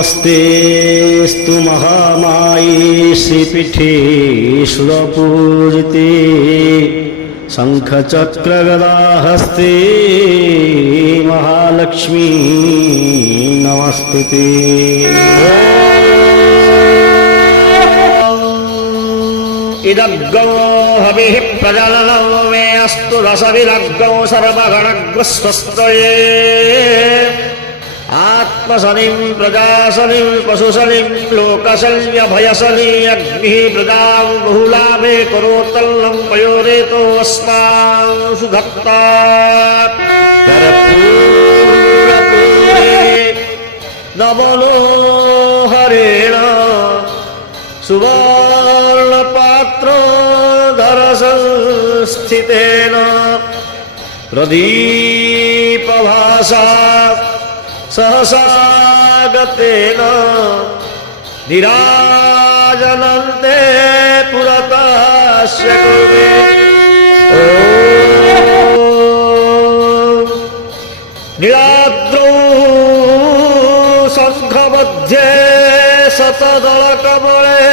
नमस्तेस्तु महामाये श्रीपीठे सुरपूजिते शङ्खचक्रगदाहस्ते महालक्ष्मी नमस्तुते। इदग्गो हविः प्रजननो मे अस्तु रसविदग्गो सर्वगणग्रस्वस्त्रये आत्मशनिं प्रजाशनिं पशुशनिं लोकशल्यभयशनि अग्निः प्रजां बहुलाभे करोत्तल्लं पयोरेतो अस्मान् सुधत्तात् कर्पूरपूरे नवलोहरेण सुवर्णपात्रोदरसंस्थितेन प्रदीपभासा सहसागतेन निराजनन्ते पुरतस्य कुर्वे। नीलाद्रौ शङ्खमध्ये शतदलकमले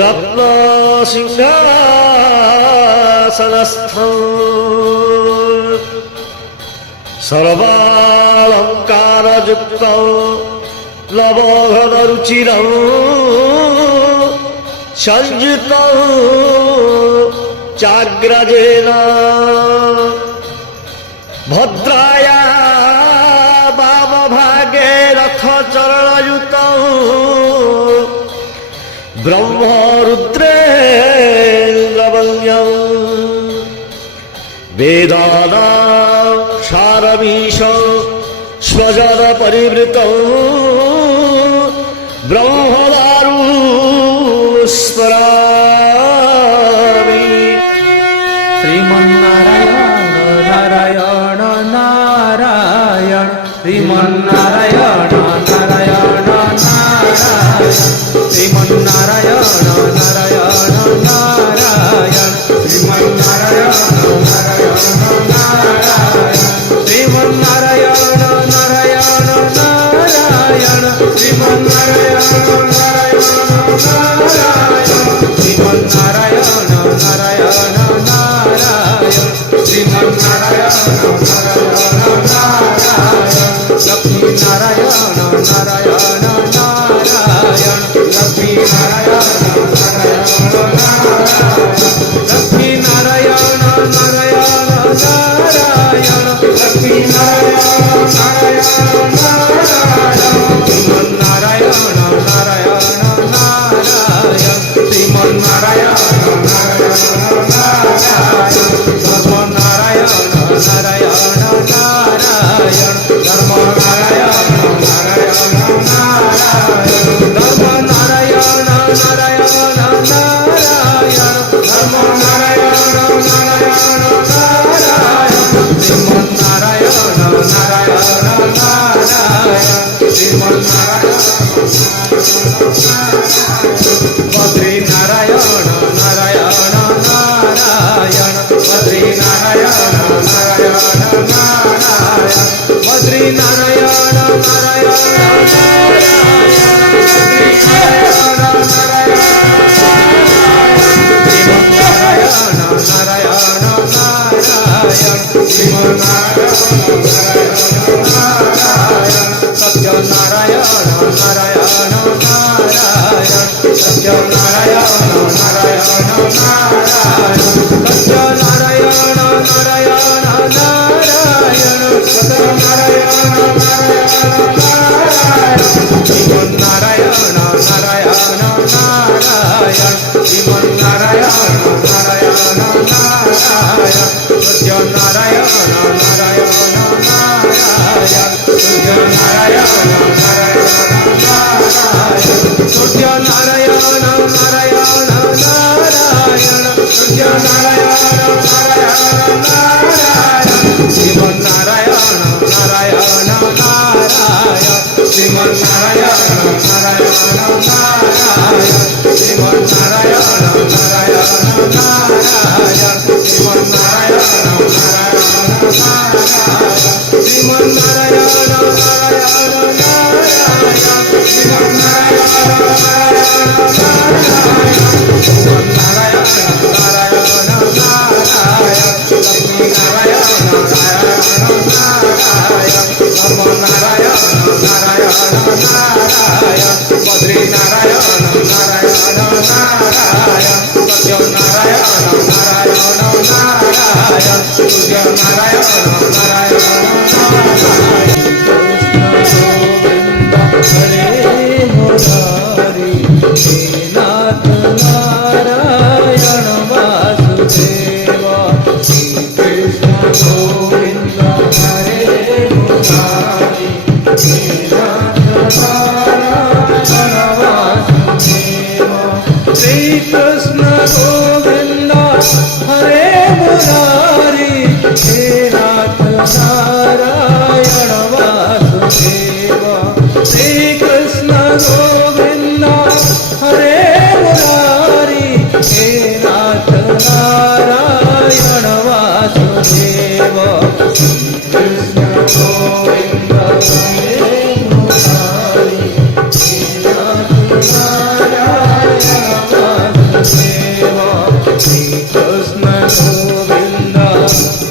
रत्नसिंहासनस्थम् सर्वालङ्कारयुक्तौ लवघनरुचिरौ संयुतौ चाग्रजेन भद्राया वामभागे रथचरणयुतौ ब्रह्मरुद्रेन्द्रवन्द्यौ वेदानां सारमीश स्वजन परिवृतौ ब्रह्मदारु स्मरामि। श्रीमन्नारायण नारायण नारायण श्रीमन्नारायण नारायण नारायण श्रीमन्नारायण नारायण नारायण श्रीमन्नारायण नारायण नारायण श्रीमन्नारायण नारायण नारायण श्रीमन्नारायण नारायण नारायण श्रीमन्नारायण नारायण नारायण श्रीमन्नारायण नारायण नारायण लक्ष्मी नारायण नारायण नारायण लक्ष्मी नारायण नारायण नारायण लक्ष्मी नारायण नारायण नारायण लक्ष्मी नारायण नारायण नारायण श्रीमन्नारायण नारायण नारायण श्रीमन्नारायण नारायण नारायण धर्मनारायण नारायण नारायण धर्मनारायण नारायण नारायण धर्मनारायण नारायण नारायण धर्मनारायण नारायण नारायण श्रीमन्नारायण नारायण नारायण श्रीमन्नारायण बद्री नारायण नारायण नारायण बद्री नारायण नारायण नारायण बद्री नारायण नारायण सत्यनारायण नारायण नारायण सत्यनारायण नारायण नारायण सत्यनारायण नारायण नारायण सत्यनारायण नारायण नारायण श्रीमन्नारायण नारायण नारायण श्रीमन्नारायण नारायण नारायण सत्यनारायण नारायण नारायण सत्यनारायण नारायण नारायण सत्यनारायण नारायण नारायण सत्यनारायण नारायण नारायण श्रीमन्नारायण नारायण नारायण श्रीमन्नारायण नारायण नारायण श्रीमन्नारायण नारायण नारायण श्रीमन्नारायण नारायण नारायण श्रीमन्नारायण नारायण नारायण नारायण हरे मुरारी हे नाथ नारायण वासुदेवा श्री कृष्ण गोविंद हरे मुरारी हे नाथ नारायण वासुदेवा श्री कृष्ण गोविंद हरे मुरारी हे नाथ नारायण वासुदेवा श्री कृष्ण गोविंद हरे मुरारी हे नाथ नारायण वासुदेवा श्री कृष्ण गोविंद हरे मुरारी हे नाथ नारायण वासुदेवा श्री कृष्ण गोविंद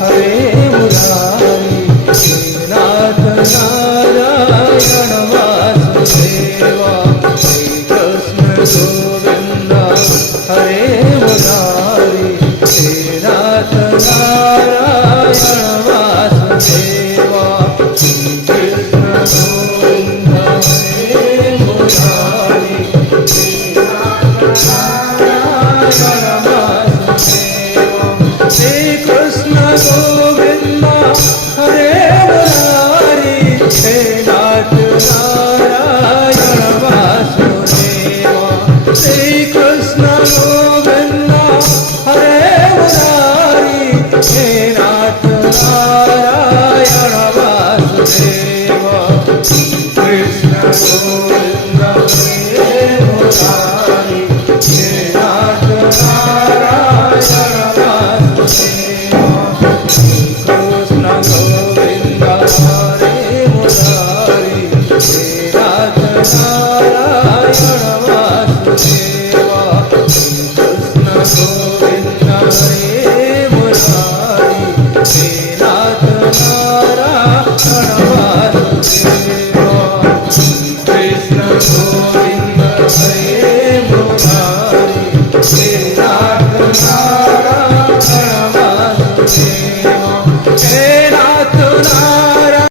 हरे मुरारी हे नाथ नारायण वासुदेवा श्री कृष्ण गोविंद हरे मुरारी हे नाथ नारायण वासुदेवा श्री कृष्ण गोविंद हरे मुरारी हे नाथ नारायण वासुदेवा श्री कृष्ण गोविंद हरे मुरारी हे नाथ नारायण वासुदेवा श्री कृष्ण गोविंद हरे मुरारी हे नाथ नारायण वासुदेवा श्री कृष्ण गोविंद